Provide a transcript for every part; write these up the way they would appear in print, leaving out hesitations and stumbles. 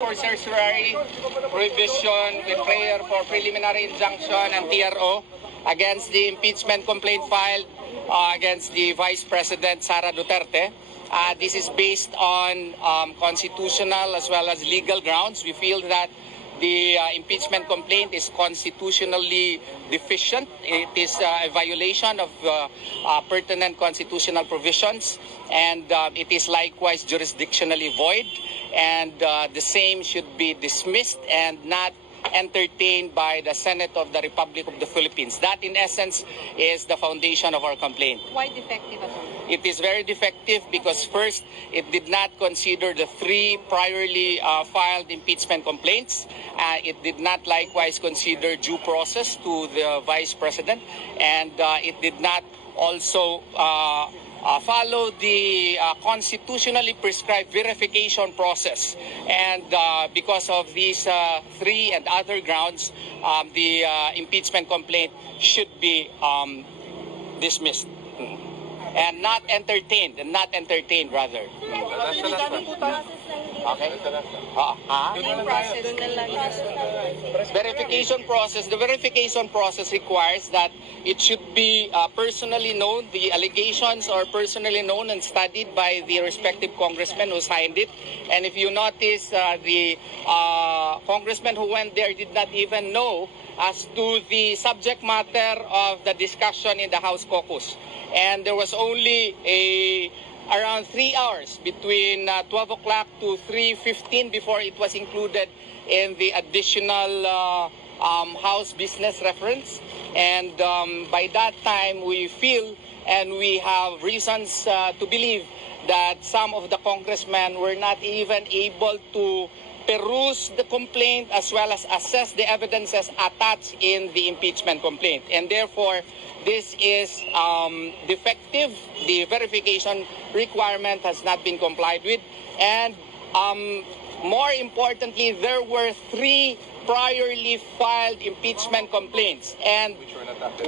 For certiorari revision with prayer for preliminary injunction and TRO against the impeachment complaint filed against the Vice President Sara Duterte. This is based on constitutional as well as legal grounds. We feel that the impeachment complaint is constitutionally deficient. It is a violation of pertinent constitutional provisions, and it is likewise jurisdictionally void. And the same should be dismissed and not entertained by the Senate of the Republic of the Philippines. That, in essence, is the foundation of our complaint. Why defective, Attorney? It is very defective because, first, it did not consider the three priorly filed impeachment complaints. It did not likewise consider due process to the Vice President, and it did not also follow the constitutionally prescribed verification process. And because of these three and other grounds, the impeachment complaint should be dismissed and not entertained, rather. Okay. Verification process. The verification process requires that it should be personally known, the allegations are personally known and studied by the respective congressman who signed it. And if you notice, the congressman who went there did not even know as to the subject matter of the discussion in the House caucus. And there was only around 3 hours between 12 o'clock to 3:15 before it was included in the additional House business reference. And by that time, we feel and we have reasons to believe that some of the congressmen were not even able to peruse the complaint as well as assess the evidences attached in the impeachment complaint. And therefore, this is defective. The verification requirement has not been complied with. And more importantly, there were three priorly filed impeachment complaints and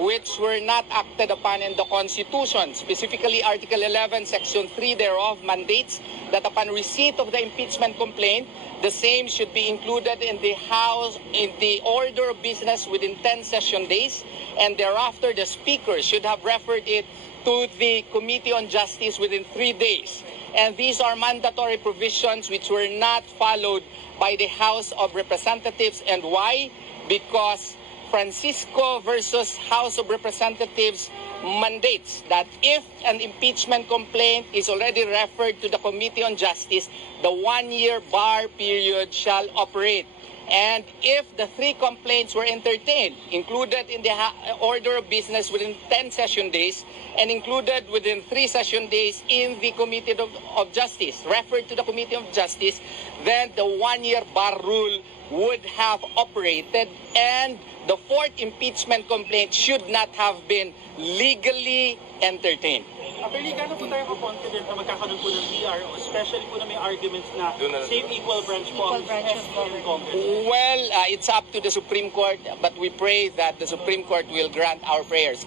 which were not acted upon in the Constitution. Specifically, Article 11, Section 3 thereof mandates that upon receipt of the impeachment complaint, the same should be included in the House in the order of business within 10 session days, and thereafter the Speaker should have referred it to the Committee on Justice within 3 days. And these are mandatory provisions which were not followed by the House of Representatives. And why? Because Francisco versus House of Representatives mandates that if an impeachment complaint is already referred to the Committee on Justice, the 1-year bar period shall operate. And if the three complaints were entertained, included in the order of business within 10 session days, and included within 3 session days in the Committee of Justice, referred to the Committee of Justice, then the 1-year bar rule would have operated, and the fourth impeachment complaint should not have been legally entertained. Attorney, gano'n po tayo confident na magkakaroon po ng TRO, especially po na may arguments na same equal branch po ang SC in Congress? Well, it's up to the Supreme Court, but we pray that the Supreme Court will grant our prayers.